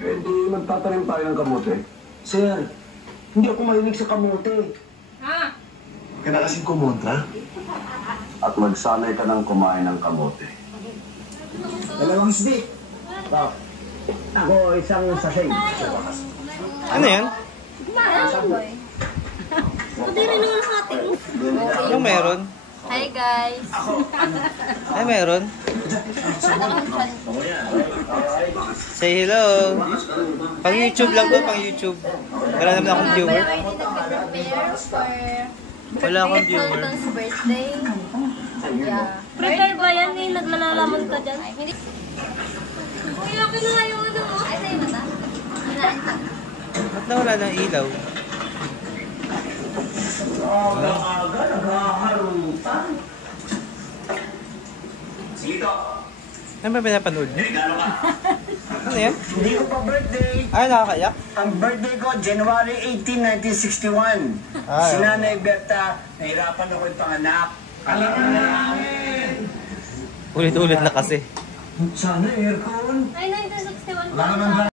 Eh, di magtatanim tayo ng kamote. Sir, hindi ako mahilig sa kamote. Ha? Kaya na kasing kumontra. At magsanay ka ng kumain ng kamote. Dalawang stick. Wow. Ako isang sasay. Ano yan? Hindi rin naman natin. Anong meron? Hi guys. Ay, meron. Say hello. Pang YouTube lang to, pang YouTube. Wala naman akong viewer. Wala akong viewer. Birthday. Yeah. Prepare ba yan? Eh, naglalalaman ka dyan. Kuya, kinuha yung ano mo. Ay, sa'yo na. Ba't nawala ng ilaw? Aga, naghaharutan. Sito. Ano ba pinapanood niyo? Ano yan? Hindi ko pa birthday. Ay, nakakayak? Ang birthday ko, January 18, 1961. Ah, Si okay. Nanay Berta, nahirapan ako yung panganak. Ulit-ulit na kasi. Sana aircon. Ay, 1961 Wala naman